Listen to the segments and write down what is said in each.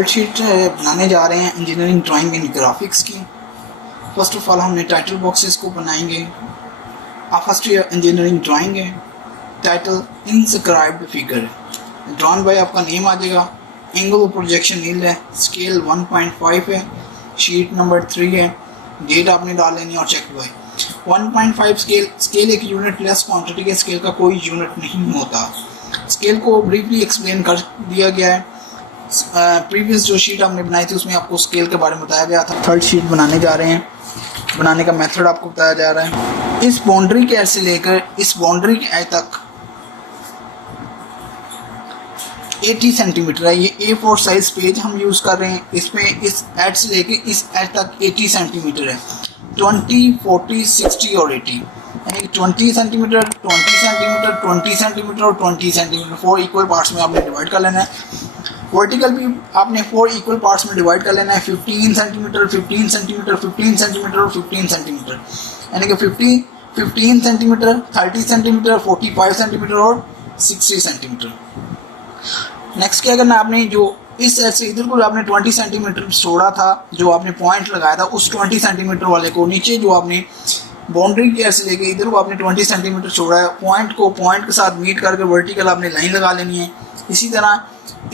Third sheet बनाने जा रहे हैं इंजीनियरिंग ड्राइंग एंड ग्राफिक्स की। फर्स्ट ऑफ ऑल हमने टाइटल बॉक्सेस को बनाएंगे। आप फर्स्ट ईयर इंजीनियरिंग ड्राइंग है, title inscribed figure, drawn by आपका नेम आ जाएगा, एंगल ऑफ प्रोजेक्शन नील है, स्केल 1.5 है, शीट नंबर 3 है, डेट आपने डाल लेनी और चेक बाय 1.5 स्केल एक यूनिट लेस क्वांटिटी के स्केल का कोई यूनिट नहीं होता। स्केल को ब्रीफली एक्सप्लेन कर दिया गया है। प्रीवियस जो शीट हमने बनाई थी उसमें आपको स्केल के बारे में बताया गया था। थर्ड शीट बनाने जा रहे हैं, बनाने का मेथड आपको बताया जा रहा है। इस बाउंड्री के एज से लेकर इस बाउंड्री के एज तक 80 सेंटीमीटर है। ये A4 साइज पेज हम यूज़ कर रहे हैं। इसमें इस एज से लेकर इस एज तक 80 सेंटीमीटर है। 20, 40, 60 और 80 यानी 20 सेंटीमीटर, 20 सेंटीमीटर, 20 सेंटीमीटर और 20 सेंटीमीटर 4 इक्वल पार्ट्स में आपने डिवाइड कर लेना है। वर्टिकल भी आपने 4 इक्वल पार्ट्स में डिवाइड कर लेना है। 15 सेंटीमीटर, 15 सेंटीमीटर, 15 सेंटीमीटर और 15 सेंटीमीटर यानी कि 15 सेंटीमीटर, 30 सेंटीमीटर, 45 सेंटीमीटर और 60 सेंटीमीटर। नेक्स्ट क्या करना है आपने, जो इस साइड से इधर को आपने 20 सेंटीमीटर छोड़ा था, जो आपने पॉइंट लगाया था उस 20 सेंटीमीटर वाले को नीचे जो आपने बाउंड्री के से लेके इधर को आपने 20 सेंटीमीटर छोड़ा है, पॉइंट को पॉइंट के साथ मीट करके वर्टिकल आपने लाइन लगा लेनी है। इसी तरह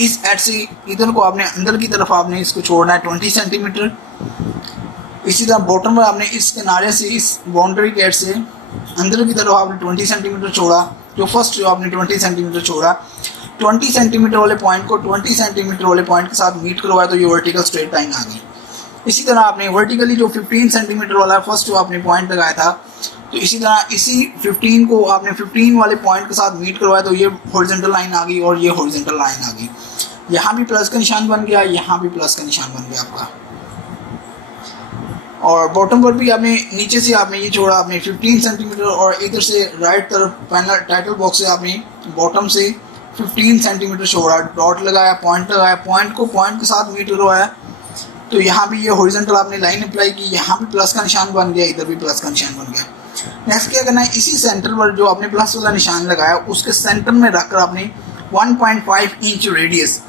इस एड से इधर को आपने अंदर की तरफ आपने इसको छोड़ना है 20 सेंटीमीटर। इसी तरह बॉटम में आपने इस किनारे से इस बाउंड्री के एड से अंदर की तरफ आपने 20 सेंटीमीटर छोड़ा। जो फर्स्ट जो आपने 20 सेंटीमीटर छोड़ा, 20 सेंटीमीटर वाले पॉइंट को 20 सेंटीमीटर वाले पॉइंट के साथ मीट करवाया तो ये वर्टिकल स्ट्रेट लाइन आ गई। इसी तरह आपने वर्टिकली जो 15 सेंटीमीटर वाला फर्स्ट जो आपने पॉइंट लगाया था, तो इसी तरह इसी 15 को आपने 15 वाले पॉइंट के साथ मीट करवाया तो ये हॉरिजॉन्टल लाइन आ गई और ये हॉरिजॉन्टल लाइन आ गई। यहाँ भी प्लस का निशान बन गया, यहाँ भी प्लस का निशान बन गया आपका। और बॉटम पर भी आपने नीचे से आपने ये छोड़ा आपने 15 सेंटीमीटर और इधर से राइट तरफ पैनल टाइटल बॉक्स से आपने बॉटम से 15 सेंटीमीटर छोड़ा, डॉट लगाया, पॉइंट को पॉइंट के साथ मीट करवाया तो यहाँ भी ये हॉरिजॉन्टल आपने लाइन अप्लाई की, यहाँ भी प्लस का निशान बन गया, इधर भी प्लस का निशान बन गया। नेक्स्ट क्या करना है, इसी सेंटर पर जो आपने प्लस वाला निशान लगाया उसके सेंटर में रखकर आपने 1.5 इंच रेडियस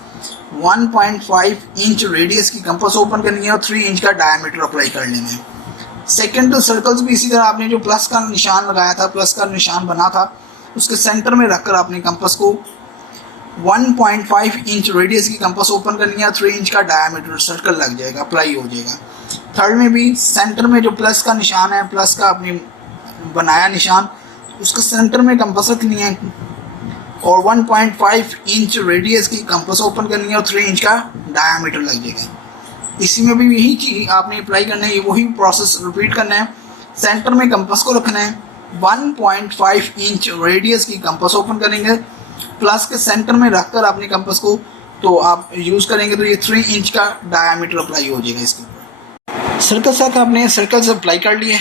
1.5 इंच रेडियस की कंपास ओपन करनी है और 3 इंच का डायमीटर अप्लाई कर लेना है। सेकेंड सर्कल्स भी इसी तरह आपने जो प्लस का निशान लगाया था, प्लस का निशान बना था, उसके सेंटर में रखकर आपने कंपास को 1.5 इंच रेडियस की कंपास ओपन करनी है, 3 इंच का डायमीटर सर्कल लग जाएगा, अप्लाई हो जाएगा। थर्ड में भी सेंटर में जो प्लस का निशान है, प्लस का आपने बनाया निशान, उसके सेंटर में कंपास रखनी है और 1.5 इंच रेडियस की कंपास ओपन करनी है और 3 इंच का डायमीटर लग जाएगा। इसी में भी यही चीज़ आपने अप्लाई करना है, वही प्रोसेस रिपीट करना है। सेंटर में कंपास को रखना है, 1.5 इंच रेडियस की कंपास ओपन करेंगे, प्लस के सेंटर में रखकर अपने कंपास को तो आप यूज़ करेंगे तो ये 3 इंच का डायमीटर अप्लाई हो जाएगा इसके ऊपर। सर्कल्स तक आपने सर्कल्स अप्लाई कर लिए,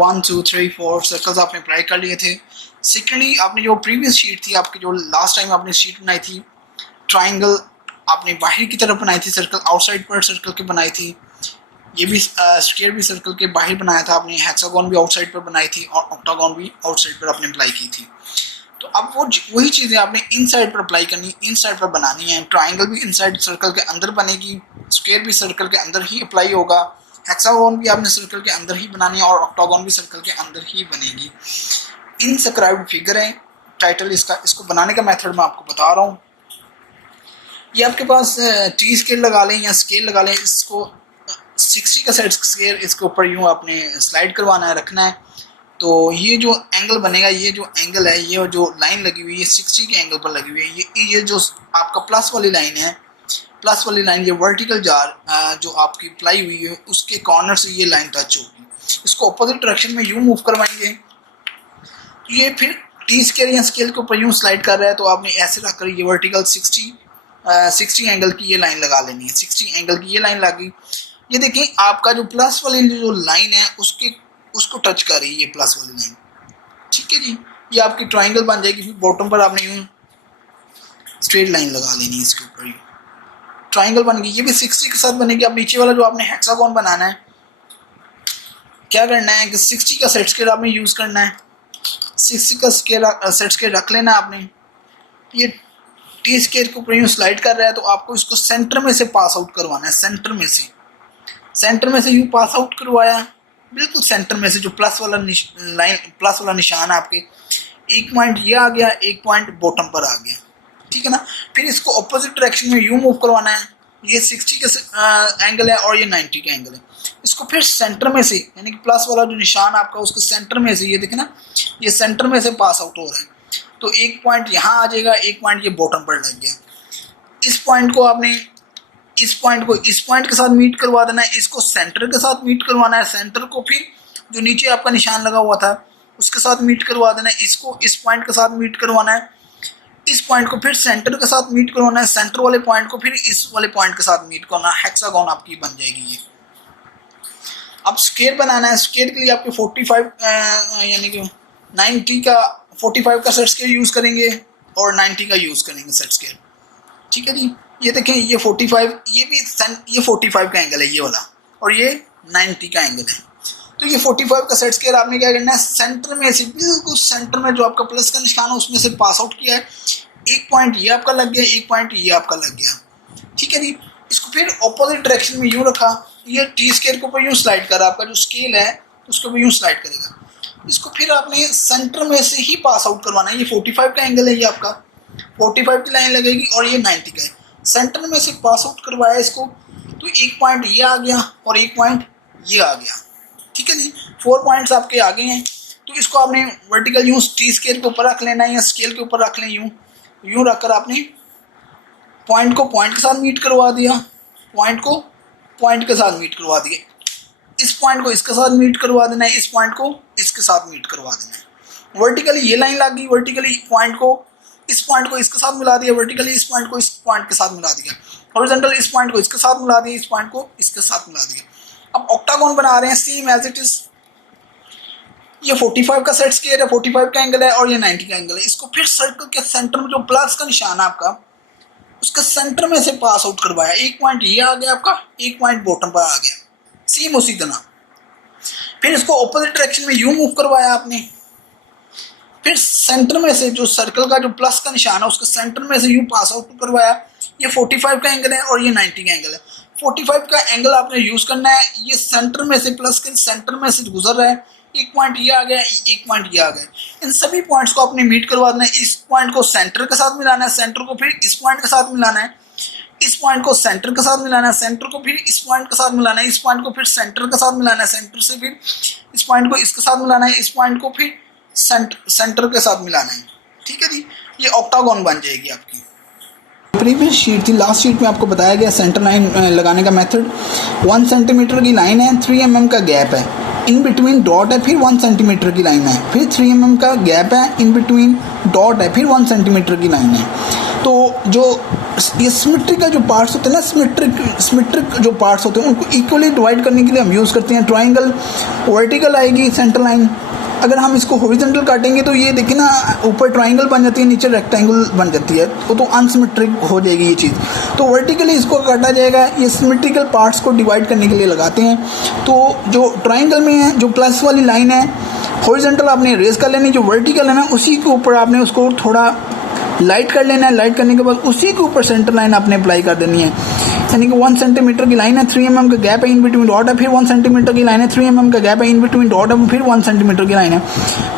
1 2 3 4 सर्कल्स आपने अप्लाई कर लिए थे। सेकेंडली आपने जो प्रीवियस शीट थी आपकी, जो लास्ट टाइम आपने शीट बनाई थी, ट्राइंगल आपने बाहर की तरफ बनाई थी, सर्कल आउटसाइड पर सर्कल के बनाई थी। ये भी स्क्वायर भी सर्कल के बाहर बनाया था आपने, हेक्सागोन भी आउटसाइड पर बनाई थी और ऑक्टागोन भी आउटसाइड पर आपने अप्लाई की थी। तो अब वही चीज़ें आपने इनसाइड पर अप्लाई करनी, इनसाइड पर बनानी है। ट्राइंगल भी इनसाइड सर्कल के अंदर बनेगी, स्क्वायर भी सर्कल के अंदर ही अप्लाई होगा, हेक्सागोन भी आपने सर्कल के अंदर ही बनानी है और ऑक्टागोन भी सर्कल के अंदर ही बनेगी। इनस्क्राइब्ड फिगर है टाइटल इसका। इसको बनाने का मेथड मैं आपको बता रहा हूँ। ये आपके पास टी स्केल लगा लें या स्केल लगा लें, इसको 60 का सेट स्केल इसके ऊपर यूँ आपने स्लाइड करवाना है, रखना है। तो ये जो एंगल बनेगा, ये जो एंगल है, ये जो लाइन लगी हुई है 60 के एंगल पर लगी हुई है, ये जो आपका प्लस वाली लाइन है, प्लस वाली लाइन ये वर्टिकल जार जो आपकी अप्लाई हुई है उसके कॉर्नर से ये लाइन टच होगी। इसको अपोजिट डायरेक्शन में यूँ मूव करवाएंगे तो ये फिर टी स्केल या स्केल के ऊपर यूँ स्लाइड कर रहा है तो आपने ऐसे रखकर ये वर्टिकल 60 एंगल की ये लाइन लगा लेनी है। 60 एंगल की ये लाइन लगी, ये देखें आपका जो प्लस वाली जो लाइन है उसको टच कर रही है ये प्लस वाली लाइन, ठीक है जी। ये आपकी ट्राइंगल बन जाएगी। फिर बॉटम पर आपने यूँ स्ट्रेट लाइन लगा लेनी है इसके ऊपर, यूँ ट्राइंगल बन गई। ये भी 60 के साथ बनेगी। अब नीचे वाला जो आपने हेक्सागोन बनाना है, क्या करना है कि 60 का सेट स्केल आपने यूज़ करना है। 60 का सेट स्केल रख लेना आपने। ये टी स्केयर के ऊपर यूँ स्लाइड कर रहा है, तो आपको इसको सेंटर में से पास आउट करवाना है, सेंटर में से यूँ पास आउट करवाया, बिल्कुल सेंटर में से, जो प्लस वाला निशान है आपके, एक पॉइंट ये आ गया, एक पॉइंट बॉटम पर आ गया, ठीक है ना। फिर इसको अपोजिट डायरेक्शन में यूँ मूव करवाना है, ये 60 का एंगल है और ये 90 का एंगल है। इसको फिर सेंटर में से, यानी कि प्लस वाला जो निशान आपका, उसको सेंटर में से, ये देखें ना, ये सेंटर में से पास आउट हो रहा है, तो एक पॉइंट यहाँ आ जाएगा, एक पॉइंट ये बॉटम पर लग गया। इस पॉइंट को आपने इस पॉइंट के साथ मीट करवा देना है, इसको सेंटर के साथ मीट करवाना है, सेंटर को फिर जो नीचे आपका निशान लगा हुआ था उसके साथ मीट करवा देना है, इसको इस पॉइंट के साथ मीट करवाना है, इस पॉइंट को फिर सेंटर के साथ मीट करवाना है, सेंटर वाले पॉइंट को फिर इस वाले पॉइंट के साथ मीट करना है। हेक्सागोन आपकी बन जाएगी ये। अब स्क्वायर बनाना है, स्क्वायर के लिए आपके 45 यानी कि 90 का 45 का सेट स्क्वायर यूज़ करेंगे और 90 का यूज़ करेंगे सेट स्क्वायर, ठीक है जी। ये देखें, ये 45, ये 45 का एंगल है ये वाला, और ये 90 का एंगल है। तो ये 45 का सेट स्क्वायर आपने क्या करना है, सेंटर में से, बिल्कुल सेंटर में जो आपका प्लस का निशान है उसमें से पास आउट किया है, एक पॉइंट ये आपका लग गया, एक पॉइंट ये आपका लग गया, ठीक है जी। इसको फिर ऑपोजिट डायरेक्शन में यूँ रखा, ये टी स्केयर के ऊपर यूँ स्लाइड करा, आपका जो स्केल है उसके ऊपर यूँ स्लाइड करेगा। इसको फिर आपने सेंटर में से ही पास आउट करवाना है। ये 45 का एंगल है, ये आपका 45 की लाइन लगेगी और ये 90 का है, सेंटर में से पास आउट करवाया इसको, तो एक पॉइंट ये आ गया और एक पॉइंट ये आ गया, ठीक है जी। 4 पॉइंट्स आपके आगे हैं। तो इसको आपने वर्टिकल यूँ टी स्केल के ऊपर रख लेना है या स्केल के ऊपर रख लें, यूँ रख कर आपने पॉइंट को पॉइंट के साथ मीट करवा दिया, पॉइंट को पॉइंट के साथ मीट करवा दिया, इस पॉइंट को इसके साथ मीट करवा देना है, इस पॉइंट को इसके साथ मीट करवा देना है। वर्टिकली ये लाइन लग गई, वर्टिकली पॉइंट को इसके साथ मिला दिया, वर्टिकली इस पॉइंट को इस पॉइंट के साथ मिला दिया, हॉरिजॉन्टल इस पॉइंट को इसके साथ मिला दिया, इस पॉइंट को इसके साथ मिला दिया। अब ऑक्टागोन बना रहे हैं सेम एज इट इज। ये 45 का सेट स्क्वायर है, 45 का एंगल है और ये 90 का एंगल है। इसको फिर सर्कल के सेंटर में जो प्लस का निशान है आपका, उसके सेंटर में से पास आउट करवाया, एक पॉइंट ये आ गया आपका, एक पॉइंट बॉटम पर आ गया, सेम उसी तरह। फिर इसको ऑपोजिट डायरेक्शन में यूं मूव करवाया आपने, फिर सेंटर में से जो सर्कल का जो प्लस का निशान है उसके सेंटर में से यूं पास आउट करवाया। ये 45 का एंगल है और ये 90 का एंगल है। 45 का एंगल आपने यूज करना है, ये सेंटर में से, प्लस के सेंटर में से गुजर रहा है, एक पॉइंट ये आ गया, एक पॉइंट ये आ गया। इन सभी पॉइंट्स को आपने मीट करवा देना है। इस पॉइंट को सेंटर के साथ मिलाना है, सेंटर को फिर इस पॉइंट के साथ मिलाना है, इस पॉइंट को सेंटर के साथ मिलाना है, सेंटर को फिर इस पॉइंट के साथ मिलाना है, इस पॉइंट को फिर सेंटर के साथ मिलाना है, सेंटर से फिर इस पॉइंट को इसके साथ मिलाना है, इस पॉइंट को फिर सेंटर के साथ मिलाना है, ठीक है जी। ये ऑक्टागोन बन जाएगी आपकी। प्रीवियस शीट थी, लास्ट शीट में आपको बताया गया सेंटर लाइन लगाने का मेथड। 1 सेंटीमीटर की लाइन है, 3 mm का गैप है, इन बिटवीन डॉट है, फिर 1 सेंटीमीटर की लाइन है, फिर 3 mm का गैप है, इन बिटवीन डॉट है, फिर 1 सेंटीमीटर की लाइन है। तो जो ये सिमेट्रिकल जो पार्ट्स होते हैं ना, सिमेट्रिक जो पार्ट्स होते हैं उनको इक्वली डिवाइड करने के लिए हम यूज़ करते हैं। ट्राइंगल वर्टिकल आएगी सेंटर लाइन, अगर हम इसको हॉरिजॉन्टल काटेंगे तो ये देखिए ना, ऊपर ट्राइंगल बन जाती है, नीचे रेक्टेंगल बन जाती है, तो अनसिमेट्रिक हो जाएगी ये चीज़। तो वर्टिकली इसको काटा जाएगा, ये सिमेट्रिकल पार्ट्स को डिवाइड करने के लिए लगाते हैं। तो जो ट्राइंगल में है, जो प्लस वाली लाइन है, हॉरिजॉन्टल आपने रेज कर लेनी, जो वर्टिकल है ना उसी के ऊपर आपने उसको थोड़ा लाइट कर लेना है। लाइट करने के बाद उसी के ऊपर सेंटर लाइन आपने अप्लाई कर देनी है, यानी कि 1 सेंटीमीटर की लाइन है, 3 mm का गैप है, इन बिटवीन डॉट है, फिर 1 सेंटीमीटर की लाइन है, 3 mm का गैप है, इन बिटवीन डॉट है, फिर 1 सेंटीमीटर की लाइन है।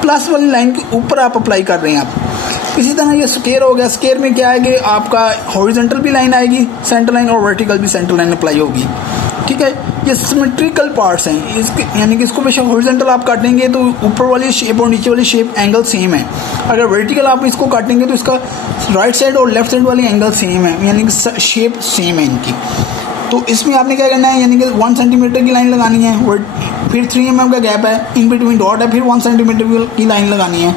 प्लस वाली लाइन के ऊपर आप अप्लाई कर रहे हैं आप। इसी तरह ये स्क्वायर हो गया, स्क्वायर में क्या है कि आपका हॉरिजॉन्टल भी लाइन आएगी सेंटर लाइन और वर्टिकल भी सेंटर लाइन अप्लाई होगी, ठीक है। ये सिमेट्रिकल पार्ट्स हैं, इसके यानी कि इसको बेशक हॉरिजॉन्टल आप काटेंगे तो ऊपर वाली शेप और नीचे वाली शेप एंगल सेम है। अगर वर्टिकल आप इसको काटेंगे तो इसका राइट साइड और लेफ्ट साइड वाली एंगल सेम है, यानी कि शेप सेम है इनकी। तो इसमें आपने क्या करना है, यानी कि 1 सेंटीमीटर की लाइन लगानी है, फिर 3 mm का गैप है, इन बिटवीन डॉट है, फिर 1 सेंटीमीटर की लाइन लगानी है,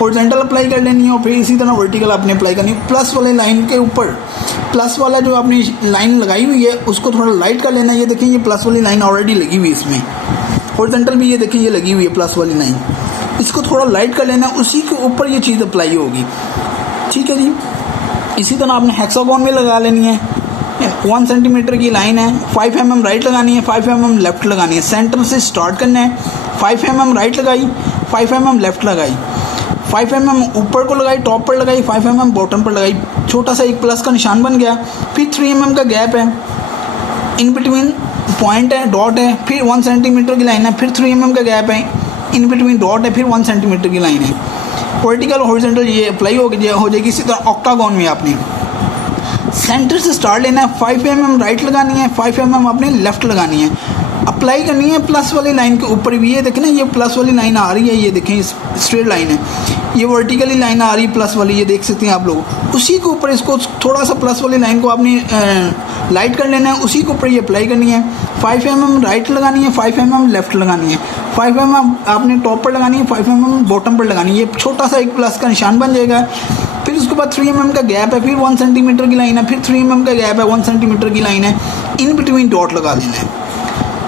हॉरिजॉन्टल अप्लाई कर लेनी है और फिर इसी तरह वर्टिकल आपने अप्लाई करनी है। प्लस वाले लाइन के ऊपर प्लस वाला जो आपने लाइन लगाई हुई है उसको थोड़ा लाइट कर लेना है। ये देखिए, ये प्लस वाली लाइन ऑलरेडी लगी हुई है इसमें, हॉरिजॉन्टल भी ये देखिए ये लगी हुई है प्लस वाली लाइन, इसको थोड़ा लाइट कर लेना है, उसी के ऊपर ये चीज़ अप्लाई होगी, ठीक है जी। इसी तरह आपने हेक्सागोन में लगा लेनी है। 1 सेंटीमीटर की लाइन है, 5 mm राइट लगानी है, 5 mm लेफ्ट लगानी है, सेंटर से स्टार्ट करना है, 5 mm राइट लगाई, 5 mm लेफ्ट लगाई, 5 mm ऊपर को लगाई, टॉप पर लगाई, 5 mm बॉटम पर लगाई, छोटा सा एक प्लस का निशान बन गया। फिर 3 mm का गैप है, इन बिटवीन पॉइंट है, डॉट है, फिर 1 सेंटीमीटर की लाइन है, फिर 3 mm का गैप है, इन बिटवीन डॉट है, फिर 1 सेंटीमीटर की लाइन है। वर्टिकल हॉरिजॉन्टल ये अप्लाई हो जाएगी। इसी तरह ऑक्टागोन में आपने सेंटर से स्टार लेना है, 5 mm राइट लगानी है, 5 mm आपने लेफ्ट लगानी है, अप्लाई करनी है प्लस वाली लाइन के ऊपर भी। ये देखें ना, ये प्लस वाली लाइन आ रही है, ये देखें स्ट्रेट लाइन है, ये वर्टिकली लाइन आ रही है प्लस वाली, ये देख सकते हैं आप लोग। उसी के ऊपर इसको थोड़ा सा प्लस वाली लाइन को आपने लाइट कर लेना है, उसी के ऊपर ये अप्लाई करनी है। 5 mm राइट लगानी है, 5 mm लेफ्ट लगानी है, 5 mm आपने टॉप पर लगानी है, 5 mm बॉटम पर लगानी है। ये छोटा सा एक प्लस का निशान बन जाएगा। फिर उसके बाद 3 mm का गैप है, फिर 1 सेंटीमीटर की लाइन है, फिर 3 mm का गैप है, 1 सेंटीमीटर की लाइन है, इन बिटवीन डॉट लगा देना है।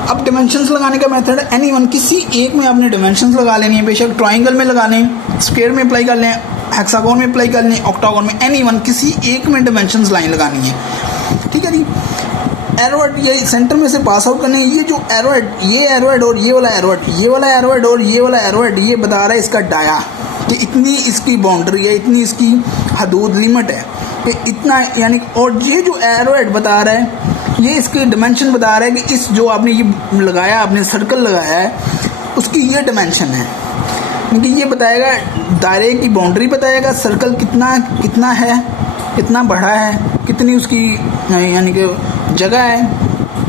अब डिमेंशंस लगाने का मेथड है एनी वन, किसी एक में आपने डिमेंशंस लगा लेनी है। बेशक ट्राइंगल में लगा लें, स्क्वायर में अप्लाई कर लें, हेक्सागोन में अप्लाई कर लें, ऑक्टागोन में, एनी वन किसी एक में डिमेंशंस लाइन लगानी है। ठीक है जी। एरोहेड ये सेंटर में से पास आउट करने, ये जो एरोहेड, ये एरोहेड और ये वाला एरोहेड, ये वाला एरोहेड और ये वाला एरोहेड, ये बता रहा है इसका डाया कि इतनी इसकी बाउंड्री है, इतनी इसकी हदूद लिमिट है कि इतना, यानी। और ये जो एरोहेड बता रहा है, ये इसकी डिमेंशन बता रहा है कि इस जो आपने ये लगाया, आपने सर्कल लगाया है, उसकी ये डिमेंशन है। क्योंकि ये बताएगा दायरे की बाउंड्री बताएगा, सर्कल कितना है, कितना बड़ा है, कितनी उसकी यानी कि जगह है,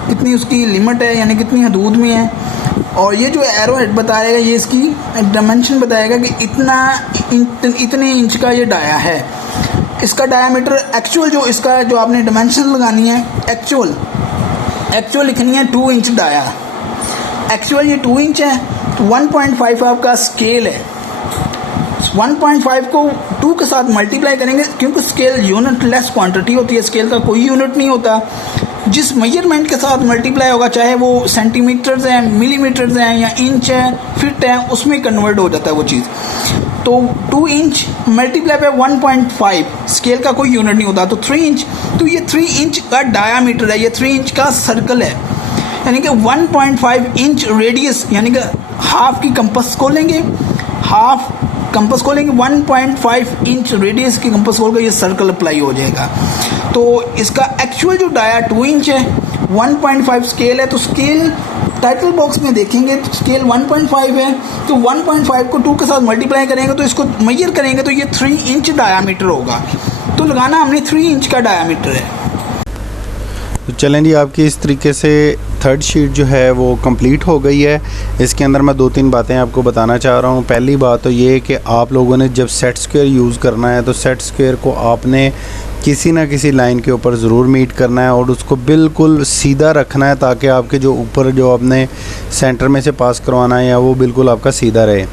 कितनी उसकी लिमिट है, यानी कितनी हदूद में है। और ये जो एरोहेड बताएगा, ये इसकी डिमेंशन बताएगा कि इतने इंच का ये डाया है। इसका डायामीटर एक्चुअल जो इसका जो आपने डिमेंशन लगानी है, एक्चुअल लिखनी है 2 इंच डाया। एक्चुअल ये 2 इंच है, तो 1.5 आपका स्केल है। 1.5 को 2 के साथ मल्टीप्लाई करेंगे, क्योंकि स्केल यूनिट लेस क्वांटिटी होती है, स्केल का कोई यूनिट नहीं होता। जिस मेजरमेंट के साथ मल्टीप्लाई होगा, चाहे वो सेंटीमीटर्स हैं, मिलीमीटर्स हैं या इंच है, फिट है, उसमें कन्वर्ट हो जाता है वो चीज़। तो 2 इंच मल्टीप्लाई पे 1.5, स्केल का कोई यूनिट नहीं होता, तो 3 इंच। तो ये 3 इंच का डायामीटर है, ये 3 इंच का सर्कल है, यानी कि 1.5 इंच रेडियस, यानी कि हाफ की कंपस खोलेंगे, 1.5 इंच रेडियस की कंपस खोल कर ये सर्कल अप्लाई हो जाएगा। तो इसका एक्चुअल जो डाया 2 इंच है, 1.5 स्केल है, तो स्केल टाइटल बॉक्स में देखेंगे तो स्केल 1.5 है, तो 1.5 को 2 के साथ मल्टीप्लाई करेंगे, तो इसको मेजर करेंगे तो ये 3 इंच डायामीटर होगा। तो लगाना हमने 3 इंच का डायामीटर है। तो चलें जी, आपकी इस तरीके से थर्ड शीट जो है वो कंप्लीट हो गई है। इसके अंदर मैं 2-3 बातें आपको बताना चाह रहा हूँ। पहली बात तो ये है कि आप लोगों ने जब सेट स्क्वायर यूज़ करना है, तो सेट स्क्वायर को आपने किसी ना किसी लाइन के ऊपर ज़रूर मीट करना है और उसको बिल्कुल सीधा रखना है, ताकि आपके जो ऊपर जो आपने सेंटर में से पास करवाना है या वो बिल्कुल आपका सीधा रहे।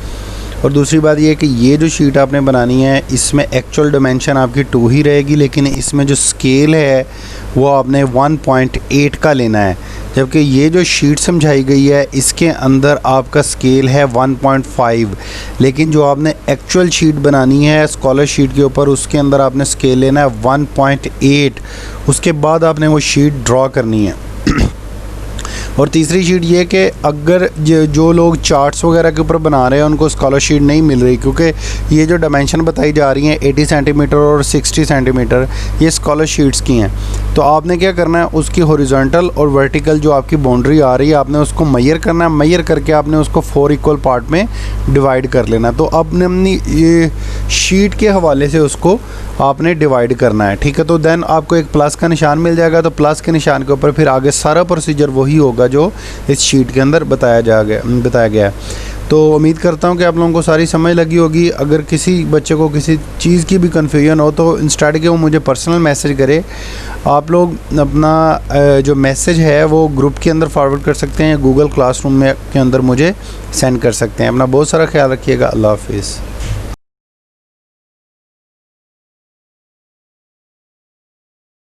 और दूसरी बात ये है कि ये जो शीट आपने बनानी है, इसमें एक्चुअल डिमेंशन आपकी 2 ही रहेगी, लेकिन इसमें जो स्केल है वो आपने 1.8 का लेना है, जबकि ये जो शीट समझाई गई है इसके अंदर आपका स्केल है 1.5, लेकिन जो आपने एक्चुअल शीट बनानी है स्कॉलर शीट के ऊपर, उसके अंदर आपने स्केल लेना है 1.8। उसके बाद आपने वो शीट ड्रॉ करनी है। और तीसरी शीट ये कि अगर जो लोग चार्ट्स वगैरह के ऊपर बना रहे हैं उनको स्कॉलर शीट नहीं मिल रही, क्योंकि ये जो डायमेंशन बताई जा रही हैं 80 सेंटीमीटर और 60 सेंटीमीटर, ये स्कॉलर शीट्स की हैं। तो आपने क्या करना है, उसकी हॉरिजॉन्टल और वर्टिकल जो आपकी बाउंड्री आ रही है, आपने उसको मेजर करना है। मेजर करके आपने उसको 4 इक्वल पार्ट में डिवाइड कर लेना है। तो आपने अपनी ये शीट के हवाले से उसको आपने डिवाइड करना है, ठीक है। तो देन आपको एक प्लस का निशान मिल जाएगा, तो प्लस के निशान के ऊपर फिर आगे सारा प्रोसीजर वही होगा जो इस शीट के अंदर बताया गया है। तो उम्मीद करता हूँ कि आप लोगों को सारी समझ लगी होगी। अगर किसी बच्चे को किसी चीज़ की भी कन्फ्यूजन हो तो इंस्टेड के वो मुझे पर्सनल मैसेज करे। आप लोग अपना जो मैसेज है वो ग्रुप के अंदर फॉरवर्ड कर सकते हैं या गूगल क्लासरूम में के अंदर मुझे सेंड कर सकते हैं। अपना बहुत सारा ख्याल रखिएगा। अल्लाह हाफिज़।